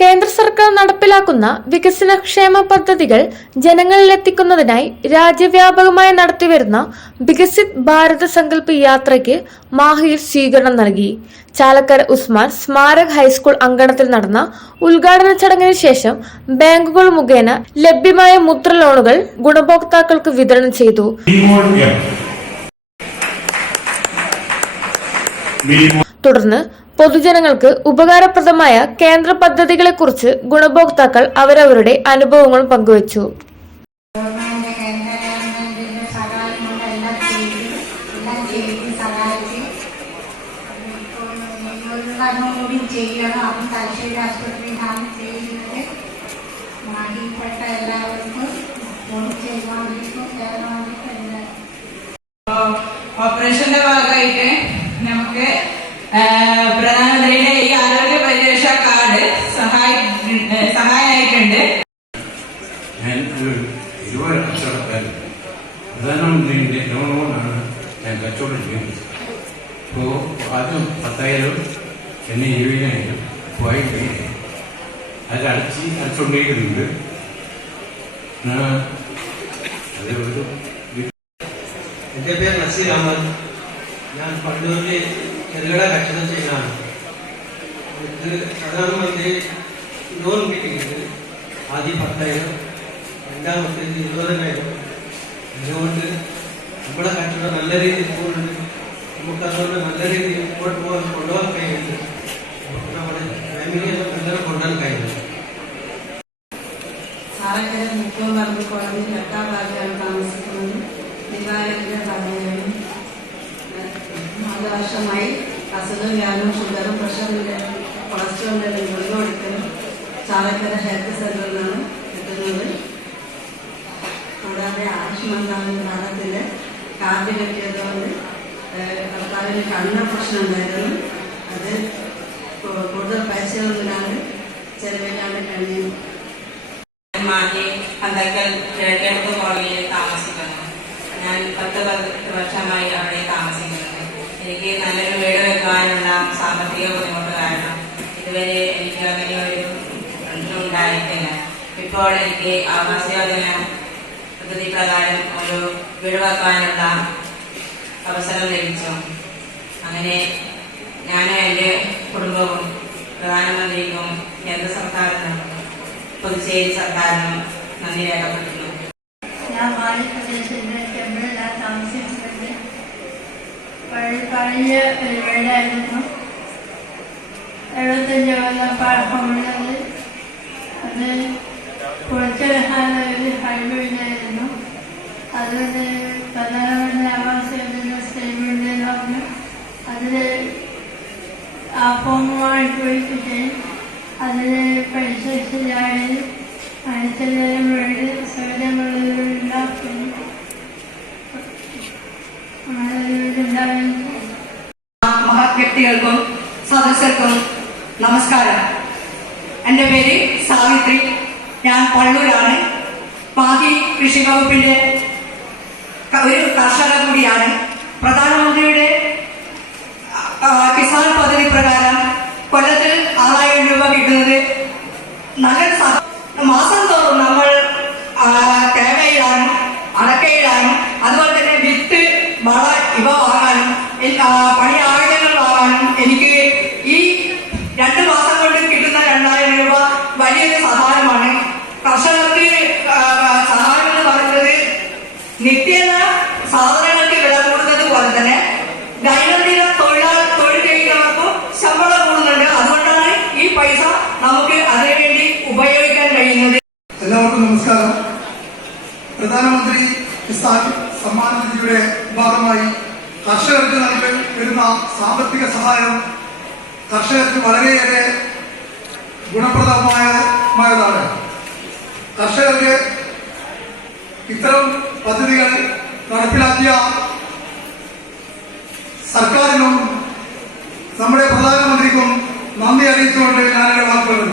കേന്ദ്ര സർക്കാർ നടപ്പിലാക്കുന്ന വികസന ക്ഷേമ പദ്ധതികൾ ജനങ്ങളിലെത്തിക്കുന്നതിനായി രാജ്യവ്യാപകമായി നടത്തിവരുന്ന വികസിത് ഭാരത സങ്കല്പ് യാത്രയ്ക്ക് മാഹിയിൽ സ്വീകരണം നൽകി. ചാലക്കര ഉസ്മാൻ സ്മാരക് ഹൈസ്കൂൾ അങ്കണത്തിൽ നടന്ന ഉദ്ഘാടന ചടങ്ങിന് ശേഷം ബാങ്കുകൾ മുഖേന ലഭ്യമായ മുദ്ര ലോണുകൾ ഗുണഭോക്താക്കൾക്ക് വിതരണം ചെയ്തു. തുടർന്ന് പൊതുജനങ്ങൾക്ക് ഉപകാരപ്രദമായ കേന്ദ്ര പദ്ധതികളെക്കുറിച്ച് ഗുണഭോക്താക്കൾ അവരവരുടെ അനുഭവങ്ങൾ പങ്കുവച്ചു. ഓപ്പറേഷന്റെ ഭാഗമായിട്ട് നമുക്ക് പ്രധാനമന്ത്രിയുടെ ഈ ആരോഗ്യ പരിരക്ഷ കാർഡ് സഹായി സഹായമായിട്ടുണ്ട് ഞാൻ ഒരു ഇരുപത് കച്ചവടക്കാരൻ പ്രധാനമന്ത്രിയുടെ ലോൺ കൊണ്ടാണ് ഞാൻ കച്ചവടം ചെയ്യുന്നത്. അപ്പോൾ ആദ്യം പത്തായിരം പിന്നെ ഇരുപതിനായിരം പോയിട്ട് അത് അടച്ച് അടച്ചുകൊണ്ടിരിക്കുന്നുണ്ട് എന്റെ പേര് നസീർ അഹമ്മദ്. ഞാൻ പണ്ടൂരിൽ ചെറുകിട കച്ചവടം ചെയ്യുന്നതാണ് ഇത് പ്രധാനമന്ത്രി ലോൺ കിട്ടിയത്. ആദ്യം പത്തായിരം രണ്ടാമത്തെ ഇരുപതിനായിരം. അതുകൊണ്ട് നമ്മുടെ കച്ചവടം നല്ല രീതിയിൽ പോകുന്നുണ്ട്. നമുക്ക് അതുകൊണ്ട് നല്ല രീതിയിൽ മുമ്പോട്ട് പോകാൻ കൊണ്ടുപോകാൻ കഴിയുന്നുണ്ട്. നമ്മുടെ ഫാമിലിയെ നല്ല കൊണ്ടുപോകാൻ കഴിയുന്നുണ്ട്. ചാലക്കര മുക്കോ പറമ്പ് കോളനി എട്ടാം ഭാഗത്താണ് താമസിക്കുന്നത്. ദിവാരത്തിന്റെ ഭാഗമാണ് നാല് വർഷമായി അസുഖം ഞാനും ഷുഗറും പ്രഷറിന്റെ കൊളസ്ട്രോളിന്റെ ഗുളിക കൊടുക്കലും ചാലക്കര ഹെൽത്ത് സെന്ററിലാണ് കിട്ടുന്നത് കൂടാതെ ആയുഷ്മാൻ കാലത്തിന്റെ കാർഡ് കിട്ടിയതുകൊണ്ട് ഭർത്താവിന് കണ്ണ പ്രശ്നം ഉണ്ടായിരുന്നു അത് കൂടുതൽ പൈസയൊന്നുമില്ലാണ്ട് ചെലവിലാണ് കഴിയുന്നു മാറ്റി പന്തക്കൽ കിഴക്കേടത്ത് കോളനിയിൽ താമസിക്കുന്നു. ഞാൻ പത്ത് വർഷമായി അവിടെ ഇപ്പോൾ എനിക്ക് ആവാസ് യോജന പദ്ധതി പ്രകാരം ഒരു വീട് അവസരം ലഭിച്ചു. അങ്ങനെ ഞാനും എന്റെ കുടുംബവും പ്രധാനമന്ത്രിക്കും കേന്ദ്ര സർക്കാരിനും പുതുച്ചേരി സർക്കാരിനും നന്ദി രേഖപ്പെടുത്തുന്നു. ഞാൻ മാലി പ്രദേശത്തിന്റെ ചെമ്പിളിലാണ് താമസിക്കുന്നത് പഴയ ഒരു വീടായിരുന്നു എഴുപത്തഞ്ച് കൊല്ലം പഴക്കമുള്ളത് അത് മഹത്വ്യക്തികൾക്കും സദസ്യർക്കും നമസ്കാരം. എന്റെ പേര് സാവിത്രി. ഞാൻ പള്ളൂരാണ് പാതി കൃഷി വകുപ്പിന്റെ ഒരു കർഷക കൂടിയാണ്. പ്രധാനമന്ത്രിയുടെ കിസാൻ പദ്ധതി പ്രകാരം കൊല്ലത്തിൽ ആറായിരം രൂപ കിട്ടുന്നത് നല്ല മാസം തോറും നമ്മൾ ആ, അടക്കയിലാണ്. അതുപോലെ തന്നെ വിത്ത് വള ഇവ വാങ്ങാനും പണി ആയുധങ്ങൾ വാങ്ങാനും എനിക്ക് ഈ രണ്ട് മാസം കൊണ്ട് കിട്ടുന്ന രണ്ടായിരം രൂപ വലിയൊരു സഹായമാണ്. കർഷകർക്ക് സഹായം എന്ന് പറയുന്നത് നിത്യേന സാധനങ്ങൾക്ക് വില കൂടുന്നത് പോലെ തന്നെ ദൈനംദിന തൊഴിലാളി തൊഴിൽ ചെയ്യുന്നവർക്കും ശമ്പളം കൂടുന്നുണ്ട്. അതുകൊണ്ടാണ് ഈ പൈസ നമുക്ക് അതിനുവേണ്ടി ഉപയോഗിക്കാൻ കഴിയുന്നത്. എല്ലാവർക്കും നമസ്കാരം. പ്രധാനമന്ത്രി കിസാൻ സമ്മാന നിധിയുടെ ഭാഗമായി കർഷകർക്ക് നൽകി വരുന്ന സാമ്പത്തിക സഹായം കർഷകർക്ക് വളരെയേറെ ഗുണപ്രദമായതാണ് കർഷകർക്ക് ഇത്തരം പദ്ധതികൾ നടപ്പിലാക്കിയ സർക്കാരിനും നമ്മുടെ പ്രധാനമന്ത്രിക്കും നന്ദി അറിയിച്ചുകൊണ്ട് ഞാൻ വാക്കുകൾ.